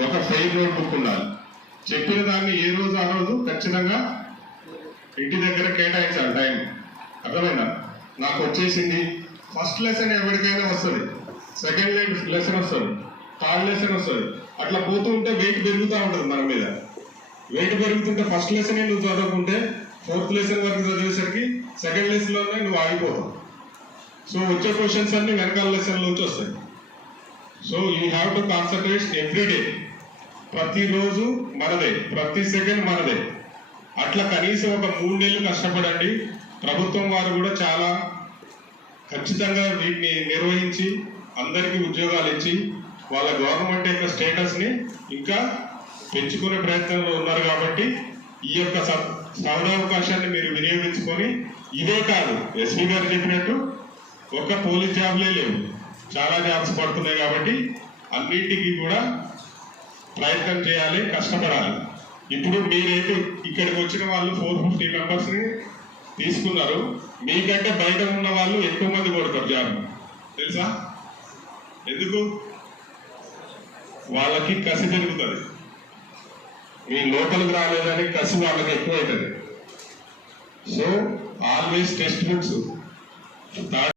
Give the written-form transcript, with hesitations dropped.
ఒక fair note book ఉండాలి. చెప్పిన దాన్ని ఏ రోజు ఆ రోజు ఖచ్చితంగా ఇంటి దగ్గర కేటాయించాలి టైం. అర్థమైందా? నాకు వచ్చేసింది ఫస్ట్ లెసన్ ఎవరికైనా వస్తుంది, సెకండ్ లెసన్ వస్తుంది, థర్డ్ లెసన్ వస్తుంది. అట్లా పోతూ ఉంటే వెయిట్ పెరుగుతూ ఉంటుంది మన మీద. వెయిట్ పెరుగుతుంటే ఫస్ట్ లెసన్ నువ్వు చదవకుంటే ఫోర్త్ లెసన్ వరకు చదివేసరికి సెకండ్ లెసన్లోనే నువ్వు ఆగిపోతావు. సో వచ్చే క్వశ్చన్స్ అన్ని వెనకాల లెసన్ నుంచి వస్తాయి. So you have to concentrate every day. ప్రతిరోజు మనదే, ప్రతి సెకండ్ మనదే. అట్లా కనీసం ఒక 3 నెలలు కష్టపడండి. ప్రభుత్వం వారు కూడా చాలా ఖచ్చితంగా వీటిని నిర్వహించి అందరికీ ఉద్యోగాలు ఇచ్చి వాళ్ళ గవర్నమెంట్ యొక్క స్టేటస్ని ఇంకా పెంచుకునే ప్రయత్నంలో ఉన్నారు. కాబట్టి ఈ యొక్క సౌదావకాశాన్ని మీరు వినియోగించుకొని, ఇదే కాదు ఎస్పీ గారు చెప్పినట్టు ఒక పోలీస్ జాబ్లే లేవు, చాలా జాబ్స్ పడుతున్నాయి. కాబట్టి అన్నింటికి కూడా ప్రయత్నం చేయాలి, కష్టపడాలి. ఇప్పుడు మీరైతే ఇక్కడికి వచ్చిన వాళ్ళు 450 మెంబర్స్ని తీసుకున్నారు. మీకంటే బయట ఉన్న వాళ్ళు ఎక్కువ మంది కొడతారు జాబ్, తెలుసా? ఎందుకు? వాళ్ళకి కసి పెరుగుతుంది. మీ లోకల్కి రాలేదని కసి వాళ్ళకి ఎక్కువ అవుతుంది. So always text books